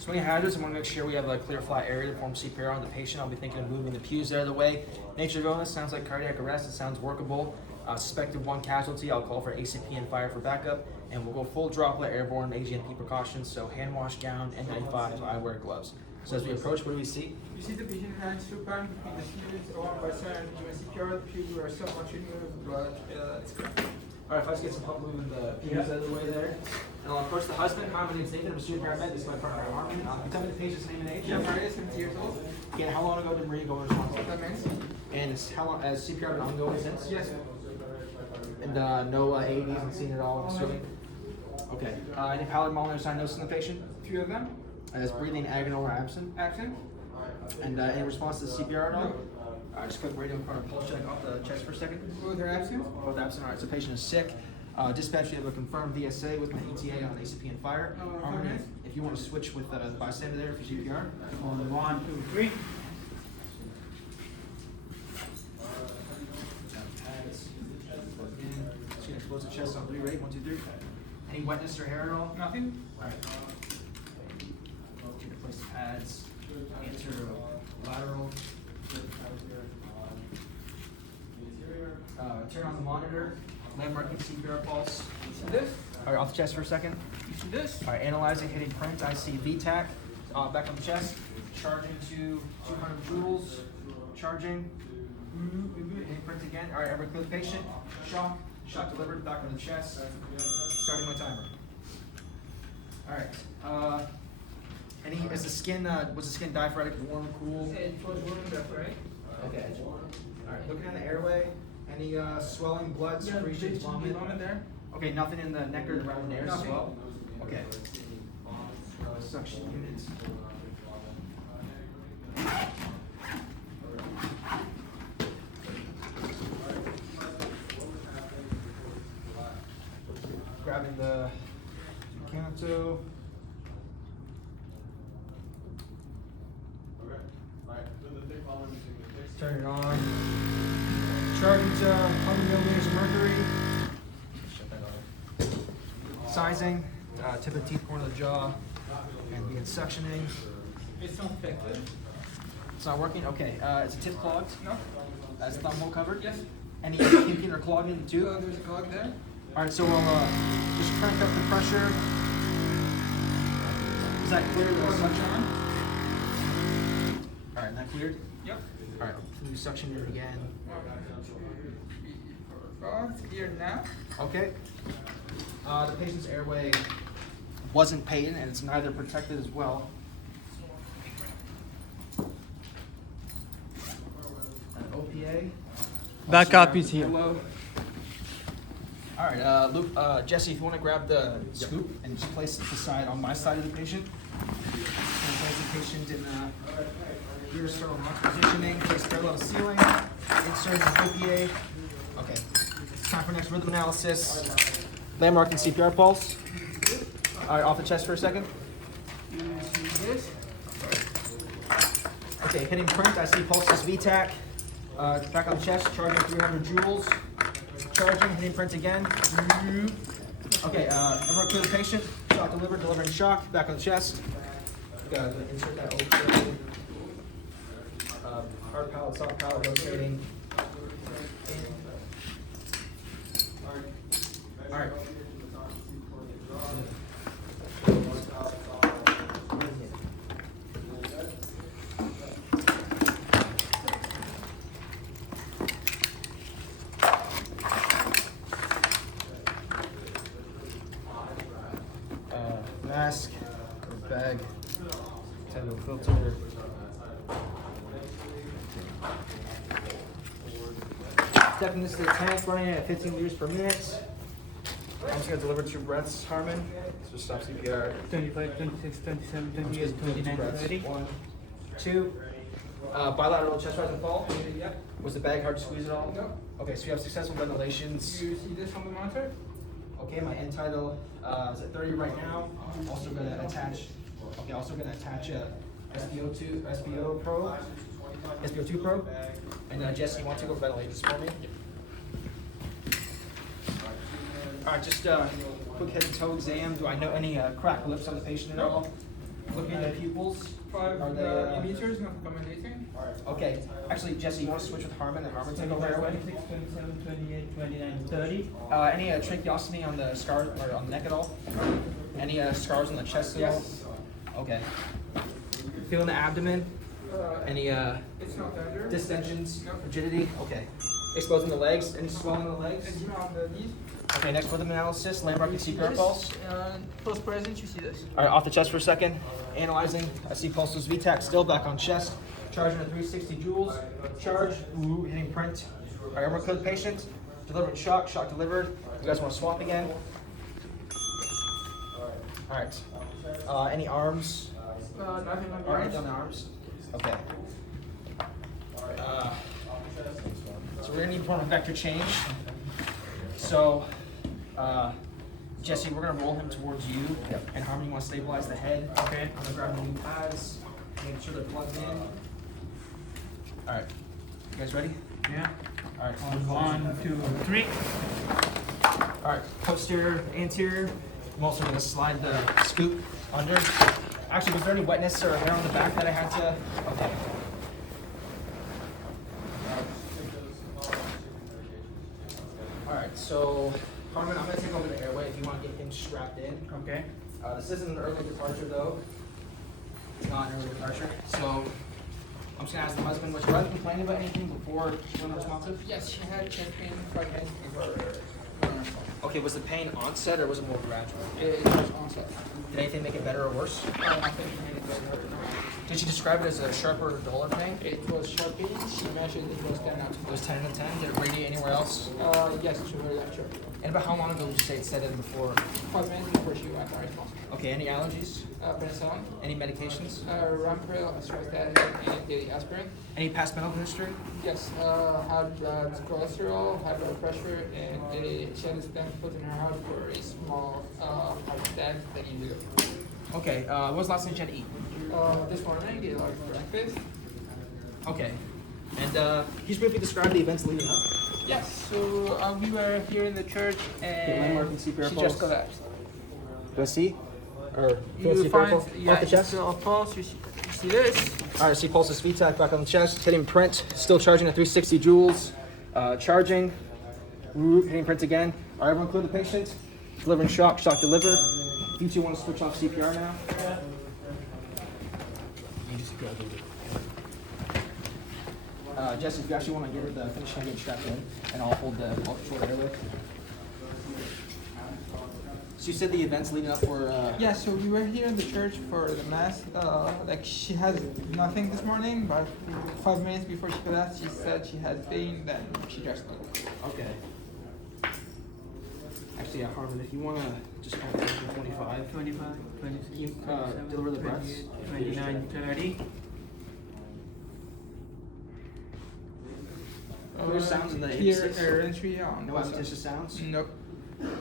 Swing hazards, I want to make sure we have a clear flat area to perform CPR on the patient. I'll be thinking of moving the pews out of the way. Nature of illness sounds like cardiac arrest. It sounds workable. Suspected 1 casualty. I'll call for ACP and fire for backup. And we'll go full droplet airborne AGNP precautions. So hand wash, gown, N95, eyewear, gloves. So as we approach, what do we see? You see the patient hands supine in the fluids or by sign doing CPR. The pews are somewhat removed, but it's correct. All right, if I just get some help moving the pews out of the way there. And I'll approach the husband. Hi, my name's Nathan. I'm a student paramedic. This is my partner, Harmon. Tell me the patient's name and age. Yeah, Maria is 70 years old. Okay, how long ago did Maria go responsible? 10 minutes. And is how long has CPR been ongoing since? Yes. And no AEDs and seen at all, I'm assuming? Okay. Any pulmonary cyanosis in the patient? 2 of them. Is breathing agonal or absent? Absent. And any response to CPR at all? Just quick radio current pulse check off the chest for a second. Both are absent. Both absent. All right, so patient is sick. Dispatch, you have a confirmed VSA with my ETA on ACP and fire. Harmony, if you want to switch with the bystander there for CPR. On 1, 2, 3. See an explosive chest on 3, right? 1, 2, 3. Any wetness or hair at all? Nothing. All right. Replace the pads. Answer lateral. Turn on the monitor. Landmarking CPR pulse. You see this? All right, off the chest for a second. You see this? All right, analyzing, hitting print. I see VTAC. Back on the chest. Charging to 200 joules. Charging. Hitting print again. All right, every clear the patient. Shock. Shock delivered. Back on the chest. Starting my timer. All right. Is the skin? Was the skin diaphoretic, warm, cool? It was warm, that's right. Okay. All right. Looking at the airway. Any swelling, blood, secretions, vomit? Vomit there. Okay. Nothing in the neck or around the ears as Nothing. well. Okay. Suction units. Grabbing the Canto. Turn it on. Charging to 100 millimeters of mercury. Shut that off. Sizing, tip of the teeth, corner of the jaw, and begin suctioning. It's not affected. It's not working? Okay. Is the tip clogged? No. Is the thumb hole covered? Yes. Any kinking or clogging in the tube? There's a clog there. All right, so we'll just crank up the pressure. Is that clear? The suction on? All right, and that cleared? Yep. All right, do suction it again. It's clear now. Okay. The patient's airway wasn't patent and it's neither protected as well. An OPA. Backup is here. Hello. All right, Luke, Jesse, if you want to grab the scoop and just place it aside on my side of the patient. And place the patient in urosternal positioning, place parallel to ceiling, insert an OPA. Okay, it's time for next rhythm analysis. Landmarking CPR pulse. All right, off the chest for a second. You see this? Okay, hitting print, I see pulses VTAC. Back on the chest, charging 300 joules. Charging, hitting print again. Okay, everyone clear the patient. Shock delivered, delivering shock. Back on the chest. Gotta insert that open. Hard palate, soft palate, rotating. All right. Mask, bag, tender filter. Stepping this to the tank, running at 15 liters per minute. I'm just gonna deliver 2 breaths, Harmon. So stop CPR. 25, 26, 27, I'm 28, just gonna do 2 29, breaths. 30. 1, 2. Bilateral chest rise and fall. Yep. Was the bag hard to squeeze at all? No. Okay, so you have successful ventilations. You see this on the monitor? Okay, my end tidal is at 30 right now. Also gonna attach. Okay, also gonna attach a SPO2 probe. And Jesse, you want to go ventilate this for me? All right, just quick head and toe exam. Do I know any cracked lips on the patient at all? Looking at the pupils. 5 Are they, millimeters, not accommodating. Okay. Actually, Jesse, you want to switch with Harmon and Harmon take over airway? 26, 27, 28, 29, 30. Any tracheostomy on the scar or on the neck at all? Any scars on the chest at all? Yes. Okay. Feeling the abdomen? Any It's not tender. distensions? No. Rigidity? Okay. Exposing the legs? Any swelling in the legs? Edema on the knees. Okay, next rhythm analysis, Landmark and CPR pulse. Post present, you see this. All right, off the chest for a second. Analyzing, I see pulses VTAC still back on chest. Charging at 360 joules. Charge, ooh, hitting print. All right, everyone clear the patient. Delivering shock, shock delivered. You guys want to swap again? All right. Any arms? Nothing on the Or arms. anything on the arms? Okay. So we're gonna need to perform a vector change. So, Jesse, we're gonna roll him towards you. And Harmony, you wanna stabilize the head. Okay. I'm gonna grab the knee pads, make sure they're plugged in. All right. You guys ready? Yeah. All right. 1, 2, 3. All right. Posterior, anterior. I'm also gonna slide the scoop under. Actually, was there any wetness or hair on the back that I had to? Okay. All right. So, Harmon, I'm gonna take over the airway if you want to get him strapped in. Okay. This isn't an early departure though. It's not an early departure. So I'm just gonna ask the husband, was your wife complaining about anything before she went unresponsive? Yes, she had chest pain 5 minutes before. Okay, was the pain onset or was it more gradual? It was onset. Did anything make it better or worse? Nothing made it better. Did she describe it as a sharper or duller pain? It was sharp pain. She mentioned it was 10 out of It was 10 and 10. Did it radiate anywhere else? Yes, to her left shoulder. And about how long ago would you say it set in before? 5 minutes before she went unresponsive. Okay, any allergies? Penicillin, Any medications? Rampril, astrastatin, and daily aspirin. Any past medical history? Yes, had cholesterol, high blood pressure, and she had a stent put in her heart for a small heart attack that years ago. Okay, when was the last time she had to eat? This morning, they like breakfast. Okay. And can you just briefly describe the events leading up? Yes, so we were here in the church landmark and and she CPR just pulse. collapsed. Do I see? Or You find, off the chest? a pulse, you see this. All right, see pulses VTAC back on the chest, hitting print, still charging at 360 joules, charging, hitting print again. All right, everyone clear the patient, delivering shock, shock deliver. If you two want to switch off CPR now. Jesse, if you actually want to get her the finish line, get strapped in, and I'll hold the short airway. So you said the events leading up were. Yeah, so we were here in the church for the mass. Like she had nothing this morning, but 5 minutes before she collapsed, she said she had pain. Then she just collapsed. Okay. Actually, yeah, Harmon, if you want to just kind of take the 25. 25, 26, You, 27, deliver the breaths. 28, 29, 30. Clear sounds in the Clear 86? air entry on. No adventitious sounds? Nope.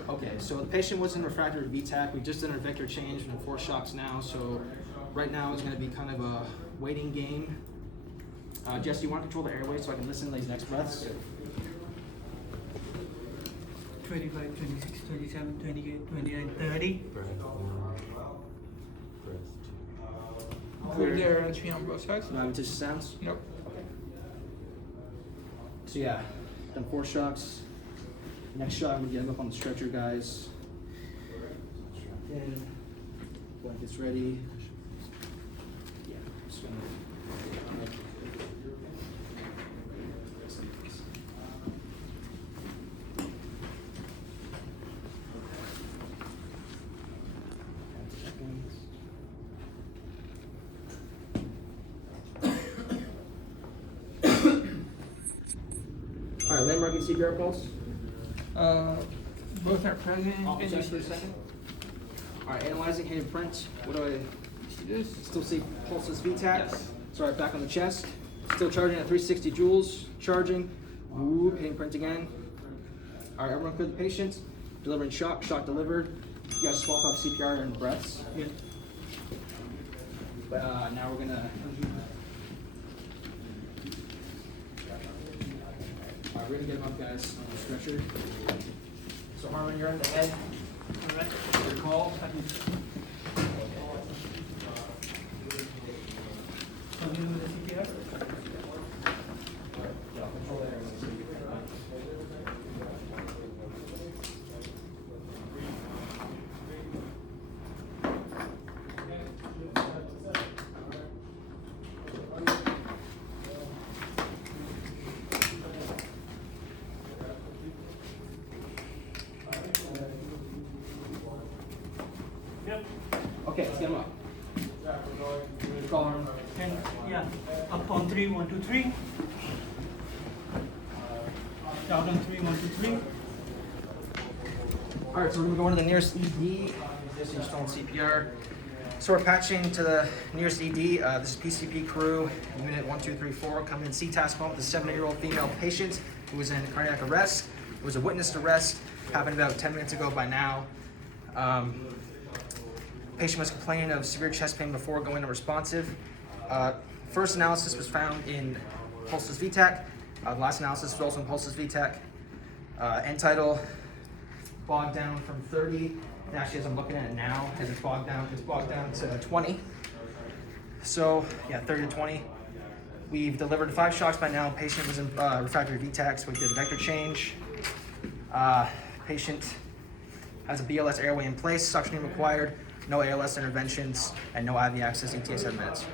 Okay, so the patient was in refractory VTAC. We just did our vector change from 4 shocks now, so right now is going to be kind of a waiting game. Jess, you want to control the airway so I can listen to these next breaths? 25, 26, 27, 28, 29, 30. Clear air entry on both sides. No adventitious sounds? Nope. So yeah, done 4 shocks. Next shot, we get him up on the stretcher, guys. Strapped in. Blankets ready. Yeah, just gonna. All right, landmark and CPR pulse. Both are present. Off the And you chest see for a this. second. All right, analyzing hitting print. What do I See this? still see? Pulses VTAC. Yes. It's all right, back on the chest. Still charging at 360 joules. Charging. Ooh, hitting print again. All right, everyone clear the patient. Delivering shock, shock delivered. You guys swap off CPR and breaths. Yeah. But now we're gonna. All right, we're gonna get him up, guys, on the stretcher. So Harmon, you're in the head. Alright. Your call. Yeah, up on 3, 1, 2, 3. Down on 3, 1, 2, 3. All right, so we're gonna go into the nearest ED. Just installing CPR. So we're patching to the nearest ED. This is PCP crew, unit 1234, coming in CTAS home with a 70-year-old female patient who was in cardiac arrest. It was a witnessed arrest, happened about 10 minutes ago by now. Patient was complaining of severe chest pain before going unresponsive. First analysis was found in Pulses VTAC. The last analysis was also in Pulses VTAC. End tidal bogged down from 30. And actually, as I'm looking at it now, as it's bogged down to 20. So yeah, 30 to 20. We've delivered 5 shocks by now. Patient was in refractory VTAC, so we did a vector change. Patient has a BLS airway in place, suctioning required, no ALS interventions, and no IV access ETA 7 minutes.